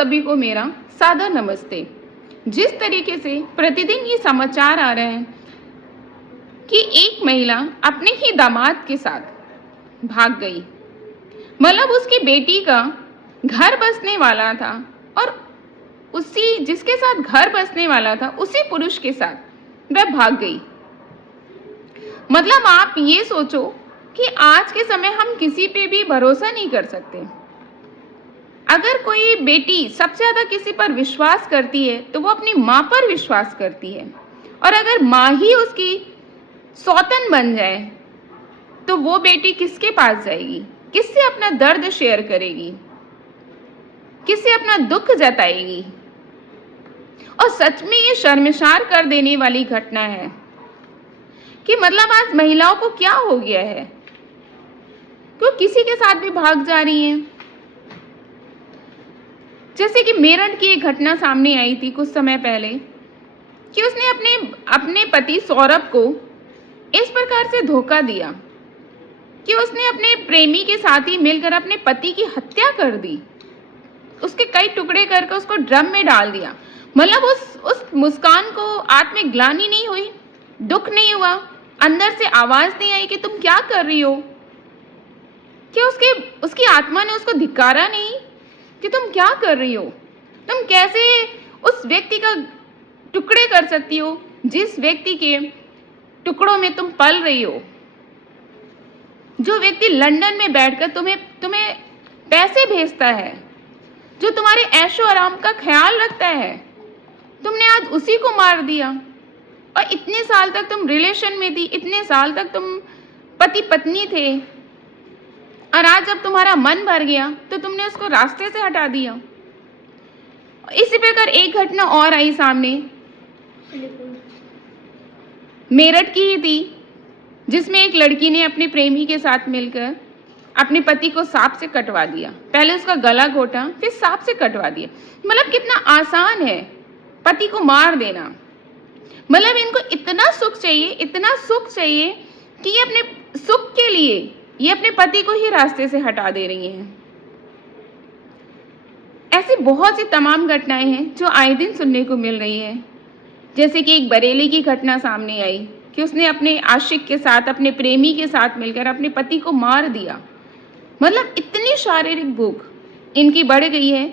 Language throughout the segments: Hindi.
सभी को मेरा सादर नमस्ते। जिस तरीके से प्रतिदिन ये समाचार आ रहे हैं कि एक महिला अपने ही दामाद के साथ भाग गई, मतलब उसकी बेटी का घर बसने वाला था और उसी जिसके साथ घर बसने वाला था उसी पुरुष के साथ वह भाग गई। मतलब आप ये सोचो कि आज के समय हम किसी पे भी भरोसा नहीं कर सकते। अगर कोई बेटी सबसे ज्यादा किसी पर विश्वास करती है तो वो अपनी माँ पर विश्वास करती है, और अगर माँ ही उसकी सौतन बन जाए तो वो बेटी किसके पास जाएगी, किससे अपना दर्द शेयर करेगी, किससे अपना दुख जताएगी। और सच में ये शर्मसार कर देने वाली घटना है कि मतलब आज महिलाओं को क्या हो गया है, क्यों किसी के साथ भी भाग जा रही हैं। जैसे कि मेरठ की एक घटना सामने आई थी कुछ समय पहले कि उसने अपने पति सौरभ को इस प्रकार से धोखा दिया कि उसने अपने प्रेमी के साथ ही मिलकर अपने पति की हत्या कर दी, उसके कई टुकड़े करके उसको ड्रम में डाल दिया। मतलब उस मुस्कान को आत्मग्लानि नहीं हुई, दुख नहीं हुआ, अंदर से आवाज नहीं आई कि तुम क्या कर रही हो, कि उसकी आत्मा ने उसको धिक्कारा नहीं कि तुम क्या कर रही हो, तुम कैसे उस व्यक्ति का टुकड़े कर सकती हो जिस व्यक्ति के टुकड़ों में तुम पल रही हो, जो व्यक्ति लंदन में बैठकर तुम्हें पैसे भेजता है, जो तुम्हारे ऐशो आराम का ख्याल रखता है, तुमने आज उसी को मार दिया। और इतने साल तक तुम रिलेशन में थी, इतने साल तक तुम पति पत्नी थे, और आज जब तुम्हारा मन भर गया तो तुमने उसको रास्ते से हटा दिया। इसी प्रकार एक घटना और आई सामने, मेरठ की ही थी, जिसमें एक लड़की ने अपने प्रेमी के साथ मिलकर अपने पति को सांप से कटवा दिया। पहले उसका गला घोटा, फिर सांप से कटवा दिया। मतलब कितना आसान है पति को मार देना। मतलब इनको इतना सुख चाहिए, इतना सुख चाहिए कि ये अपने सुख के लिए ये अपने पति को ही रास्ते से हटा दे रही हैं। ऐसी बहुत सी तमाम घटनाएं हैं जो आए दिन सुनने को मिल रही है। जैसे कि एक बरेली की घटना सामने आई कि उसने अपने आशिक के साथ, अपने प्रेमी के साथ मिलकर अपने पति को मार दिया। मतलब इतनी शारीरिक भूख इनकी बढ़ गई है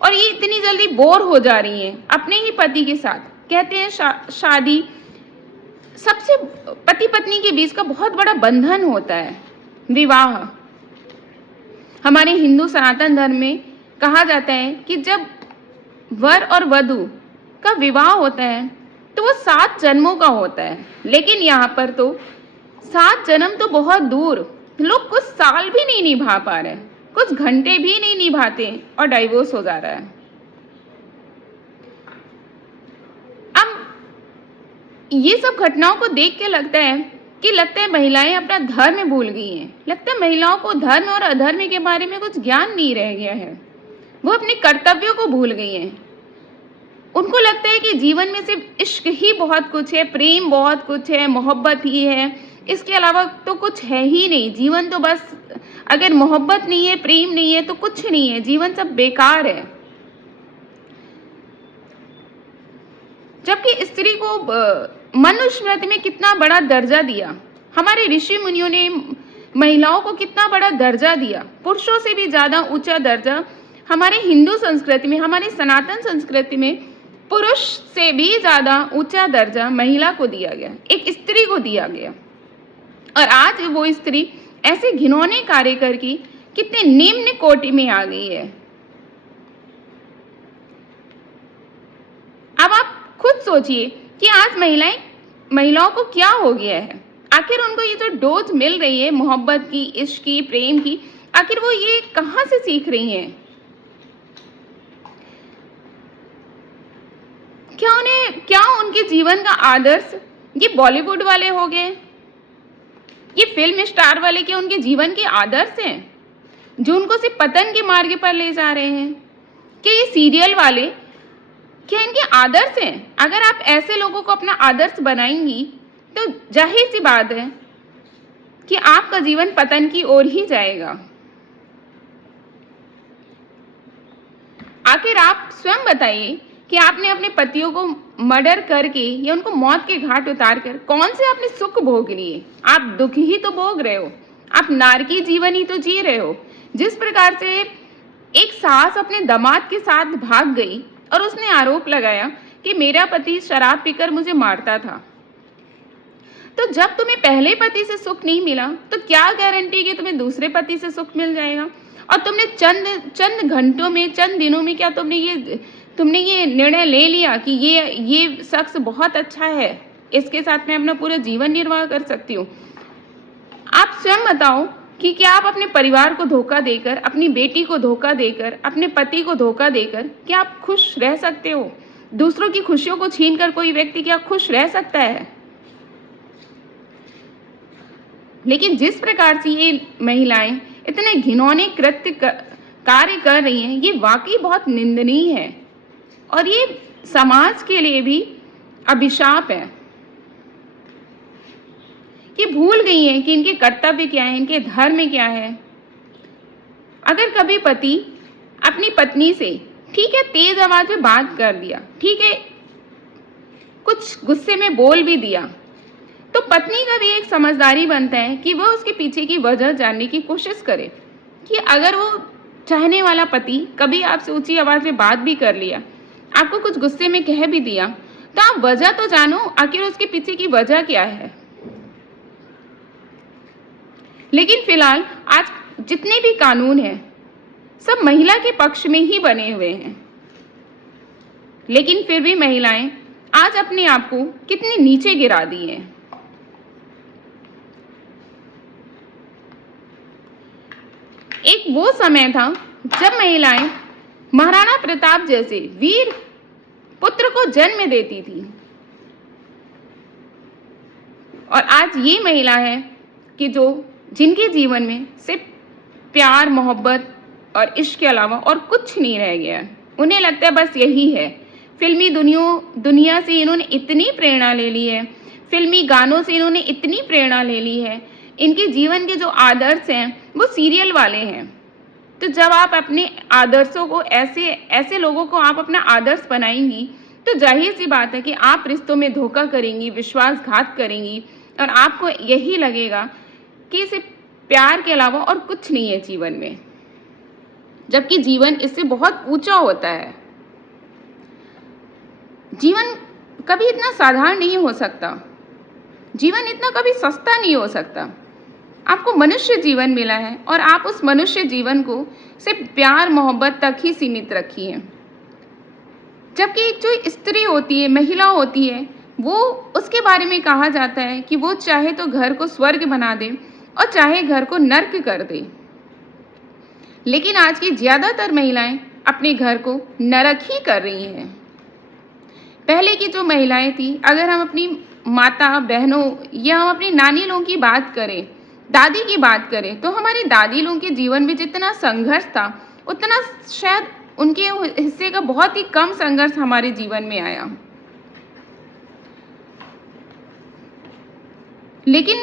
और ये इतनी जल्दी बोर हो जा रही हैं अपने ही पति के साथ। कहते हैं शादी सबसे पति पत्नी के बीच का बहुत बड़ा बंधन होता है, विवाह। हमारे हिंदू सनातन धर्म में कहा जाता है कि जब वर और वधू का विवाह होता है तो वो 7 जन्मों का होता है, लेकिन यहाँ पर तो 7 जन्म तो बहुत दूर, लोग कुछ साल भी नहीं निभा पा रहे, कुछ घंटे भी नहीं निभाते और डाइवोर्स हो जा रहा है। अब ये सब घटनाओं को देख के लगता है महिलाएं अपना धर्म भूल गई हैं। लगता है महिलाओं को धर्म और अधर्म के बारे में कुछ ज्ञान नहीं रह गया है, वो अपने कर्तव्यों को भूल गई हैं। उनको लगता है कि जीवन में सिर्फ इश्क ही बहुत कुछ है, प्रेम बहुत कुछ है, मोहब्बत ही है, इसके अलावा तो कुछ है ही नहीं। जीवन तो बस, अगर मोहब्बत नहीं है, प्रेम नहीं है तो कुछ नहीं है, जीवन सब बेकार है। जबकि स्त्री को मनुस्मृति में कितना बड़ा दर्जा दिया, हमारे ऋषि मुनियों ने महिलाओं को कितना बड़ा दर्जा दिया, पुरुषों से भी ज्यादा ऊंचा दर्जा हमारे हिंदू संस्कृति में, हमारे सनातन संस्कृति में पुरुष से भी ज्यादा ऊंचा दर्जा महिला को दिया गया, एक स्त्री को दिया गया। और आज वो स्त्री ऐसे घिनौने कार्य करके कितने निम्न कोटि में आ गई है। अब आप खुद सोचिए कि आज महिलाओं को क्या हो गया है। आखिर उनको ये जो डोज मिल रही है मोहब्बत की, इश्क की, प्रेम की, आखिर वो ये कहाँ से सीख रही हैं? क्या उनके जीवन का आदर्श ये बॉलीवुड वाले हो गए, ये फिल्म स्टार वाले क्या उनके जीवन के आदर्श हैं जो उनको सिर्फ पतन के मार्ग पर ले जा रहे हैं? क्या ये सीरियल वाले क्या इनके आदर्श हैं? अगर आप ऐसे लोगों को अपना आदर्श बनाएंगी तो जाहिर सी बात है कि आपका जीवन पतन की ओर ही जाएगा। आखिर आप स्वयं बताइए कि आपने अपने पतियों को मर्डर करके या उनको मौत के घाट उतारकर कौन से आपने सुख भोग लिए? आप दुख ही तो भोग रहे हो, आप नारकी जीवन ही तो जी रहे हो। जिस प्रकार से एक सास अपने दामाद के साथ भाग गई और उसने आरोप लगाया कि मेरा पति शराब पीकर मुझे मारता था, तो जब तुम्हें पहले पति से सुख नहीं मिला तो क्या गारंटी कि तुम्हें दूसरे पति से सुख मिल जाएगा? और तुमने चंद घंटों में, चंद दिनों में क्या तुमने ये निर्णय ले लिया कि ये शख्स बहुत अच्छा है, इसके साथ मैं अपना पूरा जीवन निर्वाह कर सकती हूँ? आप स्वयं बताओ कि क्या आप अपने परिवार को धोखा देकर, अपनी बेटी को धोखा देकर, अपने पति को धोखा देकर क्या आप खुश रह सकते हो? दूसरों की खुशियों को छीनकर कोई व्यक्ति क्या खुश रह सकता है? लेकिन जिस प्रकार से ये महिलाएं इतने घिनौने कार्य कर रही हैं, ये वाकई बहुत निंदनीय है और ये समाज के लिए भी अभिशाप है कि भूल गई हैं कि इनके कर्तव्य क्या है, इनके धर्म क्या है। अगर कभी पति अपनी पत्नी से ठीक है तेज आवाज में बात कर दिया, ठीक है कुछ गुस्से में बोल भी दिया, तो पत्नी का भी एक समझदारी बनता है कि वह उसके पीछे की वजह जानने की कोशिश करे कि अगर वो चाहने वाला पति कभी आपसे ऊंची आवाज में बात भी कर लिया, आपको कुछ गुस्से में कह भी दिया, तो आप वजह तो जानो, आखिर उसके पीछे की वजह क्या है। लेकिन फिलहाल आज जितने भी कानून हैं सब महिला के पक्ष में ही बने हुए हैं, लेकिन फिर भी महिलाएं आज अपने आप को कितने नीचे गिरा दी हैं। एक वो समय था जब महिलाएं महाराणा प्रताप जैसे वीर पुत्र को जन्म देती थी, और आज ये महिला है कि जिनके जीवन में सिर्फ प्यार, मोहब्बत और इश्क के अलावा और कुछ नहीं रह गया। उन्हें लगता है बस यही है। फिल्मी दुनिया से इन्होंने इतनी प्रेरणा ले ली है, फिल्मी गानों से इन्होंने इतनी प्रेरणा ले ली है, इनके जीवन के जो आदर्श हैं वो सीरियल वाले हैं। तो जब आप अपने आदर्शों को ऐसे लोगों को आप अपना आदर्श बनाएंगी, तो जाहिर सी बात है कि आप रिश्तों में धोखा करेंगी, विश्वासघात करेंगी, और आपको यही लगेगा कि सिर्फ प्यार के अलावा और कुछ नहीं है जीवन में, जबकि जीवन इससे बहुत ऊंचा होता है। जीवन कभी इतना साधारण नहीं हो सकता, जीवन इतना कभी सस्ता नहीं हो सकता। आपको मनुष्य जीवन मिला है और आप उस मनुष्य जीवन को सिर्फ प्यार, मोहब्बत तक ही सीमित रखिए। जबकि जो स्त्री होती है, महिला होती है, वो उसके बारे में कहा जाता है कि वो चाहे तो घर को स्वर्ग बना दे और चाहे घर को नर्क कर दे। लेकिन आज की ज़्यादातर महिलाएं अपने घर को नरक ही कर रही हैं। पहले की जो महिलाएं थी, अगर हम अपनी माता बहनों या हम अपनी नानी लोगों की बात करें, दादी की बात करें, तो हमारी दादी लोगों के जीवन में जितना संघर्ष था उतना शायद उनके हिस्से का बहुत ही कम संघर्ष हमारे जीवन में आया। लेकिन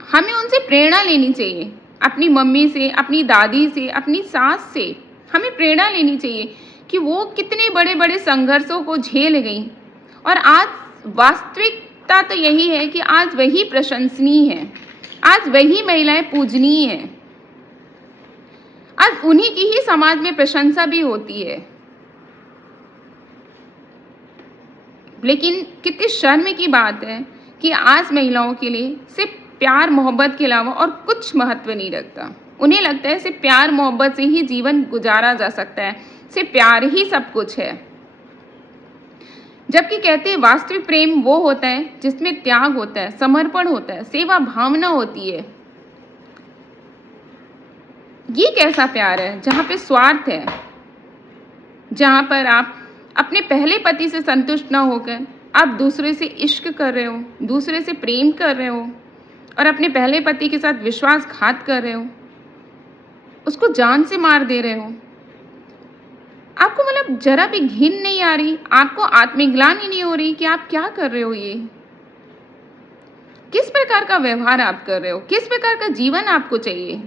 हमें उनसे प्रेरणा लेनी चाहिए, अपनी मम्मी से, अपनी दादी से, अपनी सास से हमें प्रेरणा लेनी चाहिए कि वो कितने बड़े बड़े संघर्षों को झेल गई, और आज वास्तविकता तो यही है कि आज वही प्रशंसनीय है, आज वही महिलाएं पूजनीय हैं, आज उन्हीं की ही समाज में प्रशंसा भी होती है। लेकिन कितनी शर्म की बात है कि आज महिलाओं के लिए सिर्फ प्यार, मोहब्बत के अलावा और कुछ महत्व नहीं रखता। उन्हें लगता है सिर्फ प्यार, मोहब्बत से ही जीवन गुजारा जा सकता है, सिर्फ प्यार ही सब कुछ है। जबकि कहते हैं वास्तविक प्रेम वो होता है जिसमें त्याग होता है, समर्पण होता है, सेवा भावना होती है। ये कैसा प्यार है जहाँ पे स्वार्थ है, जहाँ पर आप अपने पहले पति से संतुष्ट ना होकर आप दूसरे से इश्क कर रहे हो, दूसरे से प्रेम कर रहे हो, और अपने पहले पति के साथ विश्वासघात कर रहे हो, उसको जान से मार दे रहे हो। आपको मतलब जरा भी घिन नहीं आ रही, आपको आत्मग्लानि नहीं हो रही कि आप क्या कर रहे हो? ये किस प्रकार का व्यवहार आप कर रहे हो? किस प्रकार का जीवन आपको चाहिए?